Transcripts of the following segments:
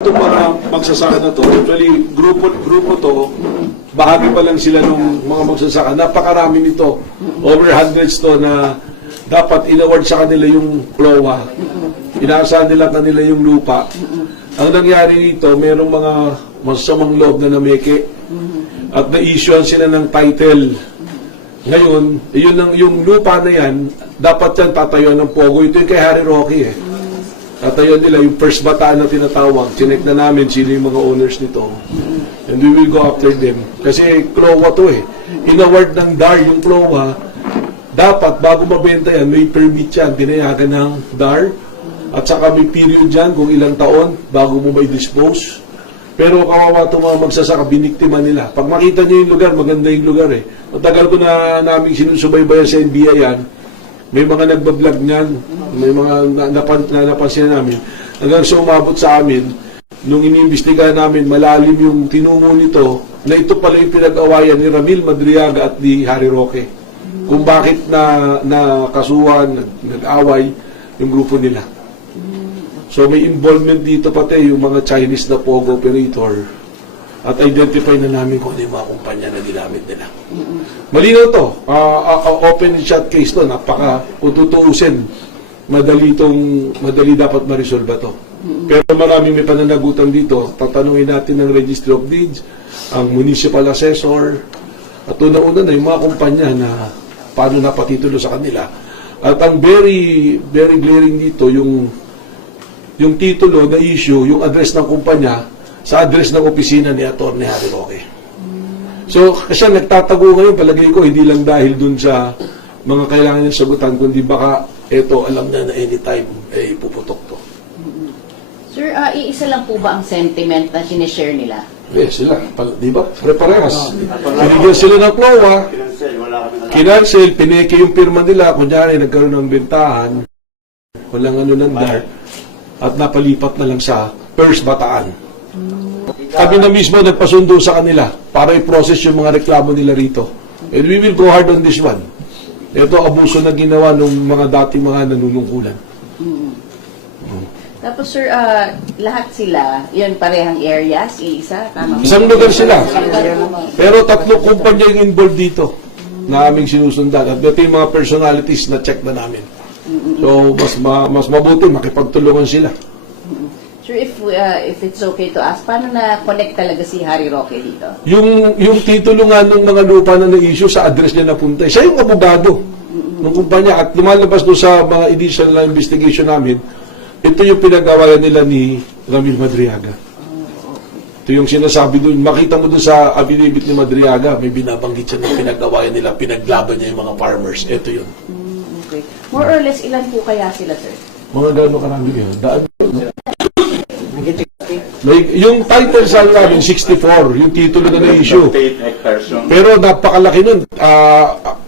Itong mga magsasaka na to, actually, grupo to, bahagi pa lang sila ng mga magsasaka. Napakarami nito. Over hundreds to na dapat inaward sa kanila yung CLOA. Inaasahan nila kanila yung lupa. Ang nangyari dito, merong mga masasamang loob na nameke at na-issuean sila ng title. Ngayon, yung lupa na yan, dapat yan tatayo ng Pogo. Ito yung kay Harry Roque eh. Tatayo nila yung first bataan na tinatawag. Chinek na namin sino yung mga owners nito. And we will go after them. Kasi CLOA to eh. Inaward ng DAR yung CLOA. Dapat bago mabenta yan, may permit yan. Pinayagan ng DAR. At saka may period yan kung ilang taon bago mo may dispose. Pero kawawa itong mga magsasaka, biniktima nila. Pag makita nyo yung lugar, maganda yung lugar eh. Matagal ko na namin sinusubaybayan sa NBI yan. May mga nagbablog niyan, may mga napansin namin. Hanggang sa umabot sa amin, nung iniimbestigahan namin, malalim yung tinungo nito, na ito pala yung pinag-awayan ni Ramil Madriaga at ni Harry Roque. Kung bakit na kasuhan, nag-away yung grupo nila. So may involvement dito pati yung mga Chinese na Pogo operator at identify na namin kung ano yung mga kumpanya na ginamit nila. Malinaw to. Open and shut case to. Kung tutuusin, madali dapat ma-resolve to. Pero maraming may pananagutan dito. Tatanungin natin ng Registry of Deeds, ang Municipal Assessor, at una-una na yung mga kumpanya na paano napatitulo sa kanila. At ang very, very glaring dito, yung titulo na issue, yung address ng kumpanya, sa address ng opisina ni Atty. Harry Roque. So, kasi nagtatago ngayon, palagay ko, hindi lang dahil dun sa mga kailangan niyang sagutan, kundi baka, eto, alam na anytime, puputok to. Sir, iisa lang po ba ang sentiment na sinishare nila? Yes, sila. Di ba? Pare-parehas. Pinigyan sila ng CLOA, kinancel, pineke yung pirma nila, kunyari, nagkaroon ng bentahan, walang ano ng DAR, at napalipat na lang sa first bataan. Kami na mismo nagpasundo sa kanila para i-process yung mga reklamo nila rito. And we will go hard on this one. Ito abuso na ginawa ng mga dating mga nanunungkulan. Tapos sir, lahat sila, yun parehang areas, iisa, tama mo? Isang lugar sila. Pero tatlong kumpanya yung involved dito na aming sinusundan. At ito yung mga personalities na check na namin. So, mas mabuti makipagtulungan sila. Sir, if it's okay to ask, paano na-connect talaga si Harry Roque dito? Yung titulo nga ng mga lupa na na-issue sa address niya napunta, siya yung abogado ng kumpanya. At lumalabas doon sa mga initial na investigation namin, ito yung pinag-awayan nila ni Ramil Madriaga. Ito yung sinasabi doon. Makita mo doon sa affidavit ni Madriaga, may binabanggit siya na pinag-awayan nila, pinaglaban niya yung mga farmers. Ito yun. Okay. More or less, ilan po kaya sila, sir? Mga gano'n karami yun. Yung title sa namin, 64, yung titulo na na-issue. Pero napakalaki nun.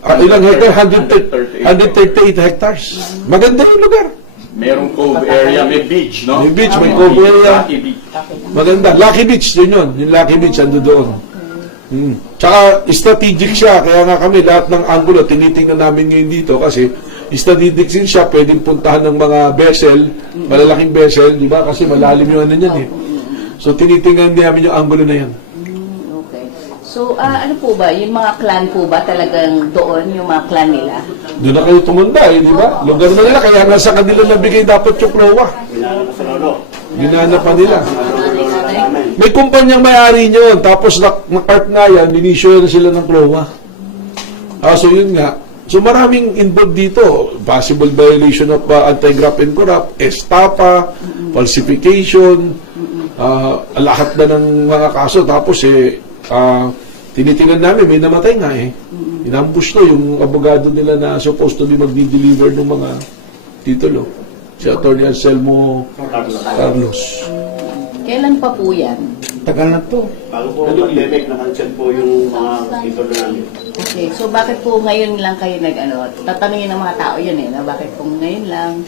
Ilang hectare? 138 hectares. Maganda yung lugar. Merong cove area, may beach, no? May beach, may cove area. Lucky Beach. Maganda. Lucky Beach, yun. Yung Lucky Beach, ando doon. Tsaka strategic siya. Kaya nga kami, lahat ng angulo, tinitingnan namin ngayon dito kasi strategic din siya. Pwedeng puntahan ng mga vessel, malalaking vessel, di ba? Kasi malalim yung ano niyan eh. So, tinitingnan din namin yung angulo na yan. Okay. So, ano po ba? Yung mga clan po ba talagang doon, yung mga clan nila? Doon na kayo tumunda eh, di ba? Lugar na nila, kaya nga sa kanila nabigay dapat yung CLOA. Ginana pa nila. May kumpanyang may-ari nyo, tapos na-part na yan, inisyo na sila ng CLOA. So yun nga. So maraming involved dito. Possible violation of anti-graft and corrupt, estafa, falsification, lahat na ng mga kaso. Tapos tinitingnan namin, may namatay nga eh. Inambush to yung abogado nila na supposed to be magdi-deliver ng mga titulo. Si Atty. Anselmo Carlos. Kailan pa po yan? Tagal na to. Bago po ang pandemic, nakancel po yung mga titulo namin. Okay, so bakit po ngayon lang kayo tatanungin ng mga tao yun eh, na bakit po ngayon lang?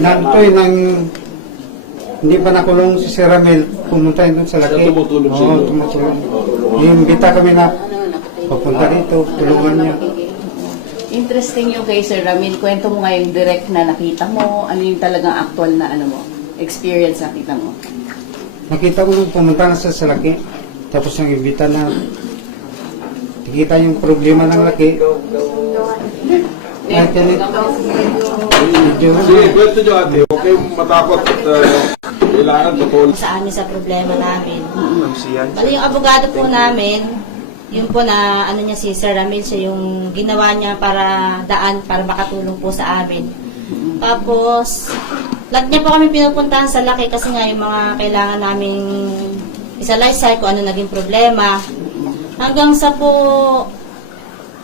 Nandito nang hindi pa nakulong si Sir Ramil, pumunta yun doon sa laki. Siya tumutulong sa Oo, inyo. tumutulong. Imbita kami na papunta dito, tulungan niya. Interesting yung kay Sir Ramil. Kwento mo nga yung direct na nakita mo, ano yung talagang actual na mo, experience nakita mo? Nakita ko nung pumunta na sa laki, tapos yung ibita na nakita yung problema ng laki. Kahit yan, medyo, Sige, kwento nyo ate. Huwag kayong matakot at kailangan totoo. sa amin sa problema namin. Bali yung abogado po namin, yun po na ano niya si Sir Ramil, siya yung ginawa niya para daan, para makatulong po sa amin. Tapos, lahat niya po kami pinupuntahan sa laki kasi nga yung mga kailangan namin isa-laysay kung ano naging problema. Hanggang sa po,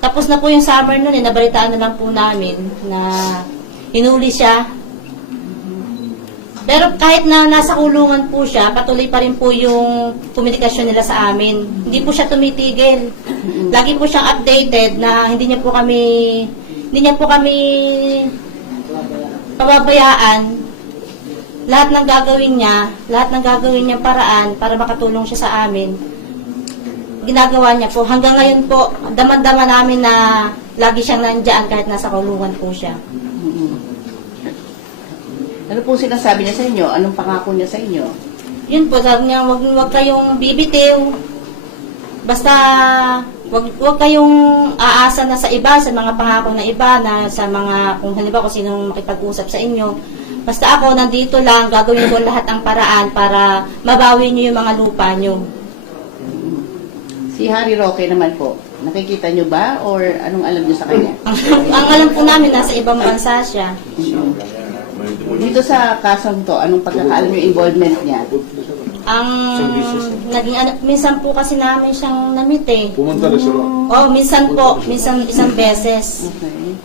tapos na po yung summer noon, nabalitaan na lang po namin na hinuli siya. Pero kahit na nasa kulungan po siya, patuloy pa rin po yung komunikasyon nila sa amin. Hindi po siya tumitigil. Lagi po siyang updated na hindi niya po kami pababayaan. Lahat ng gagawin niya paraan para makatulong siya sa amin. Ginagawa niya po. Hanggang ngayon po, daman-dama namin na lagi siyang nandiyan kahit nasa kulungan po siya. Ano po sinasabi niya sa inyo? Anong pangako niya sa inyo? Yun po, sabi niya, wag kayong bibitiw. Basta, wag kayong aasa na sa iba, sa mga pangako na iba, na sa mga, kung halimbawa kung sinong makipag-usap sa inyo. Basta ako, nandito lang, gagawin ko lahat ang paraan para mabawi niyo yung mga lupa niyo. Si Harry Roque naman po, nakikita niyo ba? Or anong alam niyo sa kanya? Ang alam po namin, nasa ibang bansa siya. Dito sa kasong to, anong pagkakaalam yung involvement niya? Ang naging minsan po kasi namin siyang namit eh. Pumunta na siya. Oh, minsan po, minsan isang beses. Okay.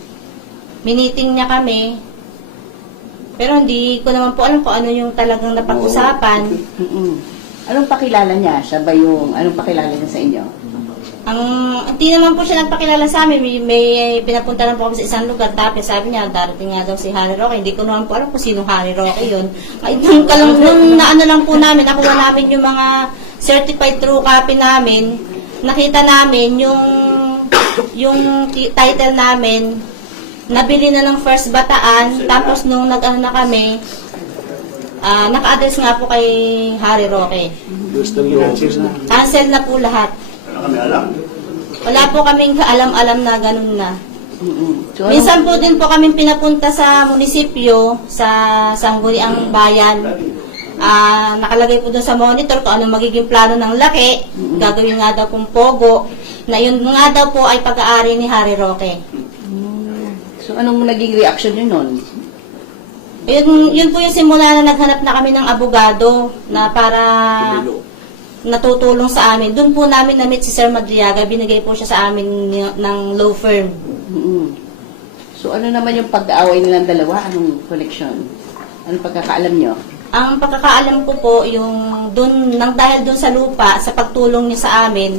Miniting niya kami. Pero hindi ko naman po alam kung ano yung talagang napag-usapan. Anong pakilala niya? Siya ba yung, anong pakilala niya sa inyo? Hindi naman po siya nagpakilala sa amin. May pinapunta na po kami sa isang lugar. Tapos sabi niya, darating nga daw si Harry Roque. Hindi ko naman po alam kung sinong Harry Roque yun. Nung naano lang po namin, nakuha namin yung mga certified true copy namin. Nakita namin yung title namin. Nabili na ng First Bataan. Tapos nung nag-ano na kami, naka-address nga po kay Harry Roque. Cancel na po lahat. Wala po kaming kaalam-alam na ganun na. So, Minsan po din po kami pinapunta sa munisipyo, sa Sangguniang Bayan. Nakalagay po doon sa monitor kung anong magiging plano ng laki. Gagawin nga daw pong pogo. Na yun nga daw po ay pag-aari ni Harry Roque. so anong naging reaction niyo nun? Yun po yung simula na naghanap na kami ng abogado na para natutulong sa amin. Doon po namin na-meet si Sir Madriaga. Binigay po siya sa amin ng law firm. So ano naman yung pag-aaway nilang dalawa? Anong connection? Anong pagkakaalam niyo? Ang pagkakaalam ko po, yung dahil doon sa lupa, sa pagtulong niya sa amin,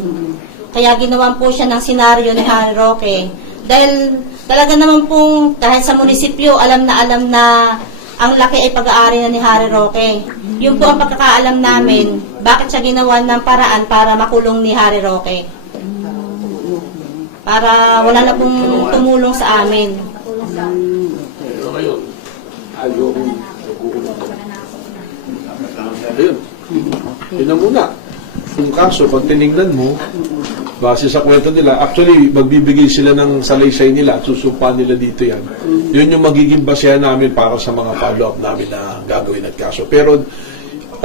kaya ginawan po siya ng senaryo ni Harry Roque. Dahil talaga naman po, kahit sa munisipyo, alam na ang laki ay pag-aari na ni Harry Roque. Yun po ang pagkakaalam namin, bakit siya ginawa ng paraan para makulong ni Harry Roque. Para wala na pong tumulong sa amin. Ayun. Yun na muna. Yung kaso, pag tinignan mo, base sa kwento nila, actually, magbibigay sila ng salaysay nila at susumpa nila dito yan. Yun yung magiging basehan namin para sa mga follow-up namin na gagawin at kaso. Pero,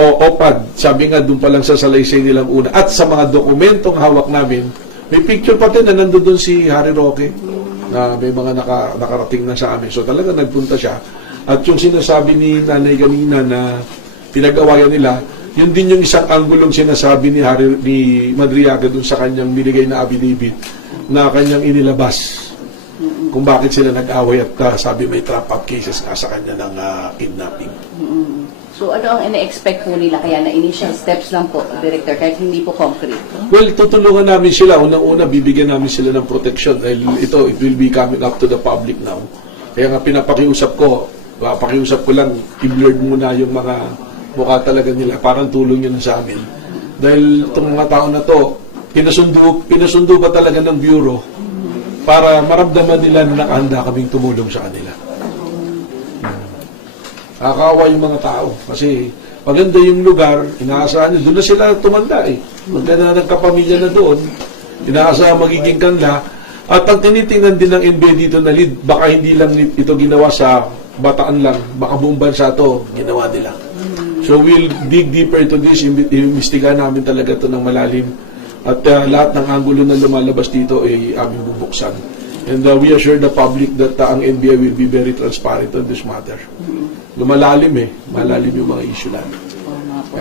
OPAD, sabi nga doon pa lang sa salaysay nilang una, at sa mga dokumentong hawak namin, may picture pati na nandoon si Harry Roque, na may mga nakarating na sa amin. So talaga nagpunta siya. At yung sinasabi ni Nanay kanina na pinag-awayan nila, yun din yung isang anggulong sinasabi ni Madriaga dun sa kanyang binigay na affidavit na kanyang inilabas kung bakit sila nag-away at sabi may trap-up cases nga sa kanya ng kidnapping. So ano ang ina-expect po nila? Kaya na initial steps lang po, Director, kahit hindi po concrete. Well, tutulungan namin sila. Unang-una, bibigyan namin sila ng protection dahil ito, it will be coming up to the public now. Kaya nga pinapakiusap ko lang, i-blurred muna yung mga mukha talaga nila. Parang tulong yun sa amin. Dahil itong mga tao na to, pinasundo ba talaga ng Bureau para maramdaman nila na nakahanda kaming tumulong sa kanila. Nakakawa yung mga tao. Kasi maganda yung lugar, inaasahan nyo. Doon na sila tumanda eh. Maganda na nagkapamilya na doon. Inaasahan magiging kanla. At ang tinitingnan din ng NBA dito na lead, baka hindi lang ito ginawa sa Bataan lang, baka buong bansa ito ginawa nila. So we'll dig deeper into this, imbestigahan namin talaga ito ng malalim. At lahat ng angulo na lumalabas dito ay aming bubuksan. And we assure the public that ang NBA will be very transparent on this matter. Lumalalim malalim yung mga issue namin.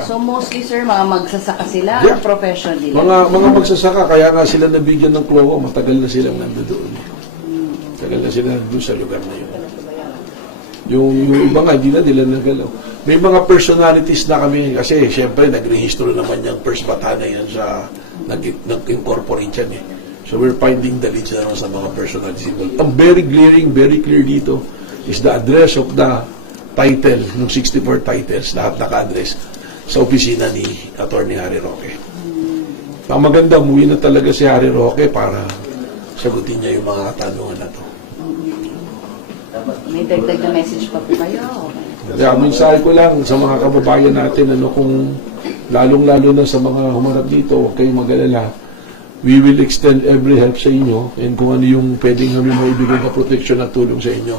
So mostly, sir, mga magsasaka sila, Yeah. ang profession nila. Mga magsasaka, kaya nga sila nabigyan ng CLOA, matagal na silang nandoon. Matagal na sila nandoon sa lugar na yun. Yung iba nga, hindi na nila nagalaw. May mga personalities na kami, kasi siyempre, nagrehistro naman yung First Batana yan sa, nag-incorporate yan eh. So we're finding the leads na sa mga personalities involved. Ang very glaring, very clear dito is the address of the title, ng 64 titles, lahat naka-address sa opisina ni Atty. Harry Roque. Ang maganda, umuwi na talaga si Harry Roque para sagutin niya yung mga katanungan na to. May dagdag na message pa po kayo? Kaya mensahe ko lang sa mga kababayan natin, kung lalong-lalo na sa mga humarap dito, huwag kayong mag-alala. We will extend every help sa inyo and kung ano yung pwedeng namin maibigay na protection at tulong sa inyo.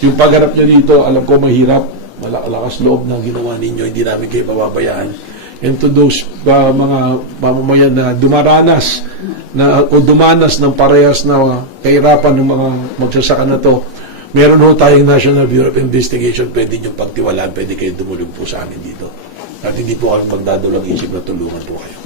Yung pagharap nyo dito, alam ko mahirap, malakas loob na ginawa ninyo, hindi namin kayo pababayaan. And to those mga mamamayan na dumanas ng parehas na kahirapan ng mga magsasaka na to, meron ho tayong National Bureau of Investigation, pwede nyo pagtiwalaan, pwede kayo dumulog po sa amin dito. At hindi po kami magdadulang isip na tulungan po kayo.